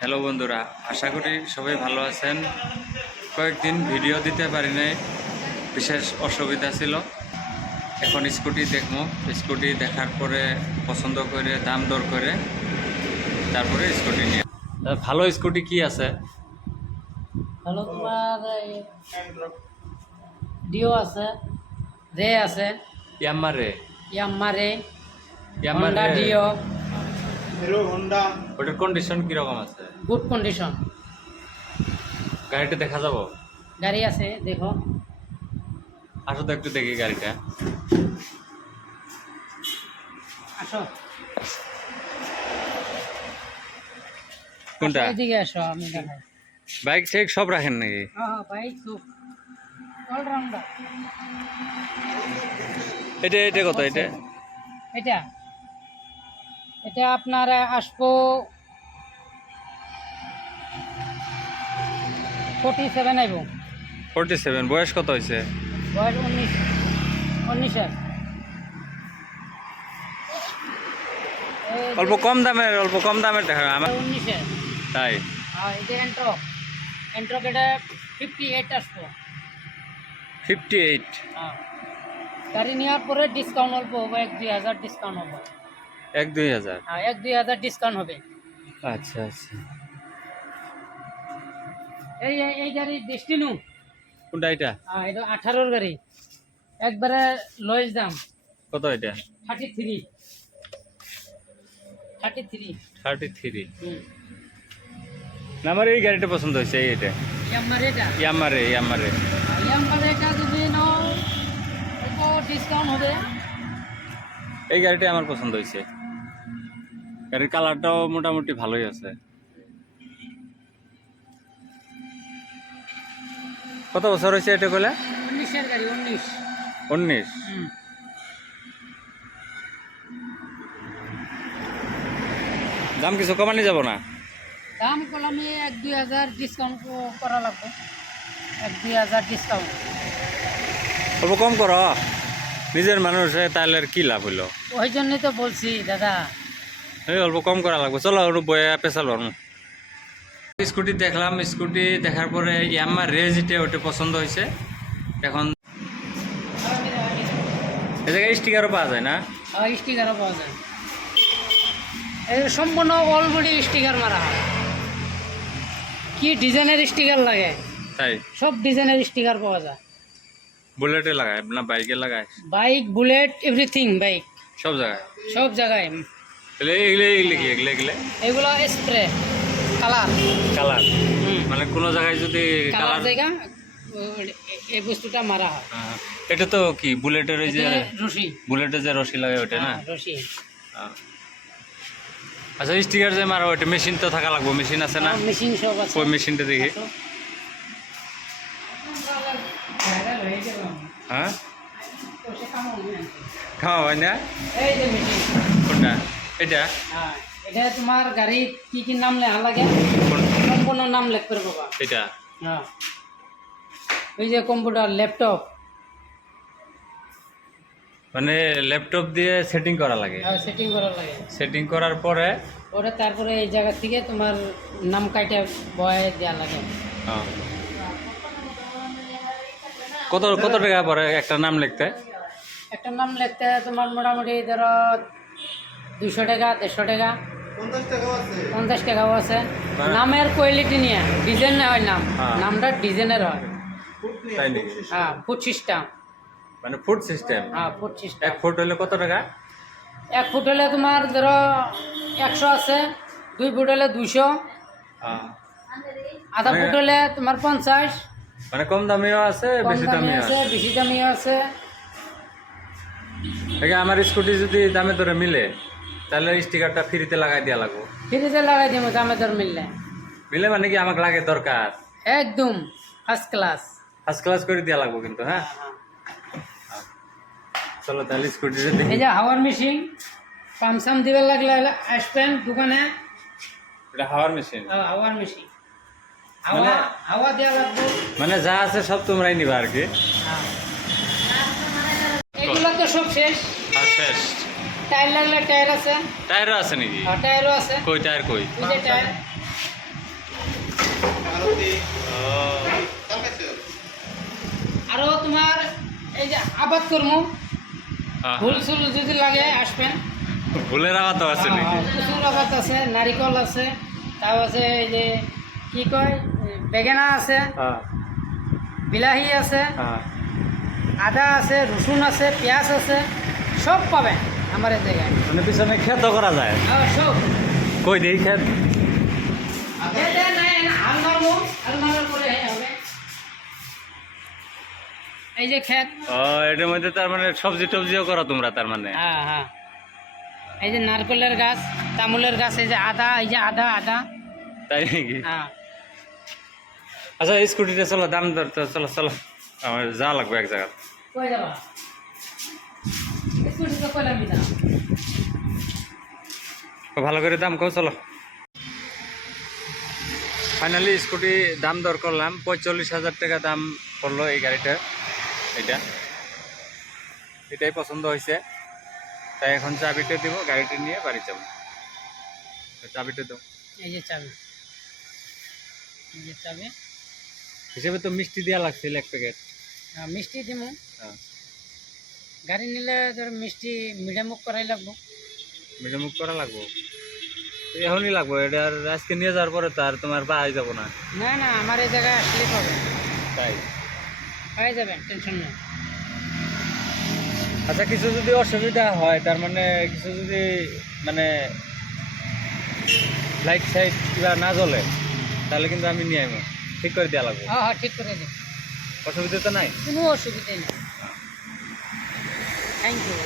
Hello বন্ধুরা, আশা করি সবাই ভালো আছেন। কয়েকদিন ভিডিও দিতে পারি নাই, বিশেষ অসুবিধা ছিল। এখন স্কুটি দেখবো, স্কুটি দেখার পরে পছন্দ করে দাম দর করে তারপরে স্কুটি নিয়ে। ভালো স্কুটি কি আছে? হলো তোমার ডিও আছে, রে আছে, ইয়াম্মা রে, ইয়াম্মা রে, ইয়াম্মা হন্ডা রে। Dio, Hero Honda. ওটার কন্ডিশন কিরকম আছে? Good condition. গাড়িটা দেখা যাবো? গাড়ি আছে, দেখো। আসো তো একটু দেখি গাড়িটা। আসো, কোনটা? এদিকে আসো, আমি দেখাই। বাইক ঠেক সব রাখেন নাকি? হ্যাঁ ভাই, খুব অলরাউন্ডার। এটা কত? এটা এটা এটা আপনার আসবো 47 আইব। 47। বয়স কত হয়েছে? বয়স 19 অল্প কম দামের দেখা আমার 19। তাই। হ্যাঁ, এটা এন্ট্রক এটা 58 আসবো। 58। হ্যাঁ, গাড়ি নেওয়ার পরে ডিসকাউন্ট অল্প হবে, 1-2 হাজার ডিসকাউন্ট হবে। 1-2 হাজার? হ্যাঁ, 1-2 হাজার ডিসকাউন্ট হবে। আচ্ছা আচ্ছা। এই এই গাড়ি ডেস্টিনো। কোনটা এটা? হ্যাঁ, এটা 18-র গাড়ি, একবারে লোয়েস্ট দাম। কত এটা? 33। 33। হুম, না, আমার এই গাড়িটা পছন্দ হয়েছে। এটা ইয়ামার এটা ইয়াম্মা রে। ইয়ামার এটা যদি নাও অল্প ডিসকাউন্ট হবে। এই গাড়িটা আমার পছন্দ হয়েছে। গাড়ির কালারটাও মোটামুটি ভালোই আছে। কত বছর হয়েছে এটা বলে? 19-এর গাড়ি, 19। 19। হুম, দাম কিছু কমানি যাব না? দাম কলামে 1-2 হাজার ডিসকাউন্ট করা লাগবে। 1-2 হাজার ডিসকাউন্ট। অল্প কম করো, নিজের মানুষ তাহলে আর কি লাভ হইলো? ওই জন্যই তো বলছি দাদা। এই অল্প কম করা লাগবে। চলো একটু বয়ে পেছালো। স্কুটি দেখলাম, স্কুটি দেখার পরে ইয়াম্মা রে যেটা ওটা পছন্দ হয়েছে। এখন এ জায়গায় স্টিকারও পাওয়া যায় না? স্টিকারও পাওয়া যায়। এই সম্পূর্ণ অলবডি স্টিকার মারা হয়। কি ডিজাইনের স্টিকার লাগে, তাই? সব ডিজাইনের স্টিকার পাওয়া যায়। বুলেটে লাগায় না বাইকে লাগায়? বাইক, বুলেট, এভরিথিং বাইক, সব জায়গায়? সব জায়গায়। তাহলে এগুলো এগুলো স্প্রে কালার, মানে কোনো জায়গায় যদি কালার জায়গা এই বস্তুটা মারা হয়। এটা তো কি বুলেটের ওই যে রশি, বুলেটের যে রশি লাগে ওটা না? রশি। আচ্ছা, স্টিকার যে মারা ওইটা মেশিন তো থাকা লাগবে। মেশিন আছে না? মেশিন সব আছে। ওই মেশিনটা দেখি। হ্যাঁ, খাওয়া হয় না? এই যে মেশিন। কোনটা? এটা? হ্যাঁ, এটা তোমার গাড়ির কি কি নাম লেখা লাগে, কোন? সম্পূর্ণ নাম লিখতে বাবা। এটা? হ্যাঁ, ওই যে কম্পিউটার, ল্যাপটপ। মানে ল্যাপটপ দিয়ে সেটিং করা লাগে? সেটিং করা লাগে। সেটিং করার পরে ওরা তারপরে এই জায়গা থেকে তোমার নাম কাইটা বয়ে দেওয়া লাগে। কত কত টাকা পরে একটা নাম লিখতে? একটা নাম লিখতে তোমার মোটামুটি ধরো 200 টাকা, 150 টাকা, 50 টাকাও আছে। 50 টাকাও আছে। নামের কোয়ালিটি নিয়ে ডিজাইন হয় নাম। হ্যাঁ। নামটা ডিজাইনের হয়। তাই নাকি? হ্যাঁ, ফুট সিস্টেম। মানে ফুট সিস্টেম? হ্যাঁ, ফুট সিস্টেম। 1 ফুট হলে কত টাকা? 1 ফুট হলে তোমার ধরো 100 আছে, 2 ফুট হলে 200, আধা ফুট হলে তোমার 50। মানে কম দামিও আছে, কম বেশি দামি দামিও আছে, আছে। বেশি দামিও আছে। আমার স্কুটি যদি দামে ধরে মিলে তাহলে স্টিকারটা ফ্রিতে লাগাই দেওয়া লাগবে? ফ্রিজে লাগাই দিব দামে দর মিললে। মিলে মানে কি আমাকে লাগে দরকার? একদম ফার্স্ট ক্লাস। ফার্স্ট ক্লাস করে দেওয়া লাগবে কিন্তু। হ্যাঁ, চলো তাহলে স্কুটিটা এই দেখি। যে হাওয়ার মেশিন, পামসাম দিবে লাগলে আসবেন দোকানে। এটা হাওয়ার মেশিন? হাওয়ার মেশিন, হাওয়া দেওয়া লাগবে। মানে যা আছে সব তোমরাই নিবা আর কি? হ্যাঁ, এগুলো তো সব শেষ। আর শেষ? টায়ার লাগলে টায়ার আছে। টায়ারও আছে নাকি? টায়ারও আছে। কই টায়ার কই? এই যে টায়ার, মারুতি ও দাম কত? আরো তোমার এই যে আবাদ কর্ম হ্যাঁ, ফুল সুল যদি লাগে আসবেন। ফুলের আওয়াজ তো আছে নাকি? প্রচুর আবাদ আছে, নারিকল আছে, তাও আছে এই যে কি কয় বেগেনা আছে, হ্যাঁ বিলাহী আছে, হ্যাঁ। আদা আছে, রসুন আছে, পেঁয়াজ আছে, সব পাবেন আমার এই জায়গায়। মানে পিছনে খেত করা যায়, সব কই দেই খেত? হাল মারবো, হাল মারার পরে হবে এই যে ক্ষেত। ও এটার মধ্যে তার মানে সবজি টবজিও করো তোমরা তার মানে? হ্যাঁ হ্যাঁ, এই যে নারকেলের গাছ, তামুলের গাছ, এই যে আদা, এই যে আদা আদা। তাই নাকি? হ্যাঁ আচ্ছা স্কুটিতে চলো, দাম দর তো চলো চলো, আমার যা লাগবে এক জায়গা। কই যাবা? স্কুটিতে কইলাম না। ভালো করে দাম কও, চলো। ফাইনালি স্কুটি দাম দর করলাম, 45,000 টাকা দাম পড়লো এই গাড়িটা। এটাই পছন্দ হয়েছে, তাই এখন চাবিটা দিব, গাড়িটা নিয়ে বাড়ি যাবো। চাবিটা দাও। এই যে চাবি, এই যে চাবি। হিসেবে তো মিষ্টি দেওয়া লাগছিল 1 প্যাকেট। মিষ্টি দিমু, হ্যাঁ, গাড়ি নিলে ধর মিষ্টি মিডিয়াম করাই লাগবো। মিটামুখ করা লাগবো, এখনই লাগবো। এটা আর আজকে নিয়ে যাওয়ার পরে তো আর তোমার পাওয়াই যাবো না। না না, আমার এই জায়গায় আসলেই পাবেন, তাই? পাই যাবেন, টেনশন নেই। আচ্ছা কিছু যদি অসুবিধা হয়, তার মানে কিছু যদি মানে লাইট সাইড কিবা না জ্বলে, তাহলে কিন্তু আমি নিয়ে আইব, ঠিক করে দেওয়া লাগবে। হ্যাঁ হ্যাঁ, ঠিক করে দিন, অসুবিধা তো নাই? কোনো অসুবিধা নেই। Thank you.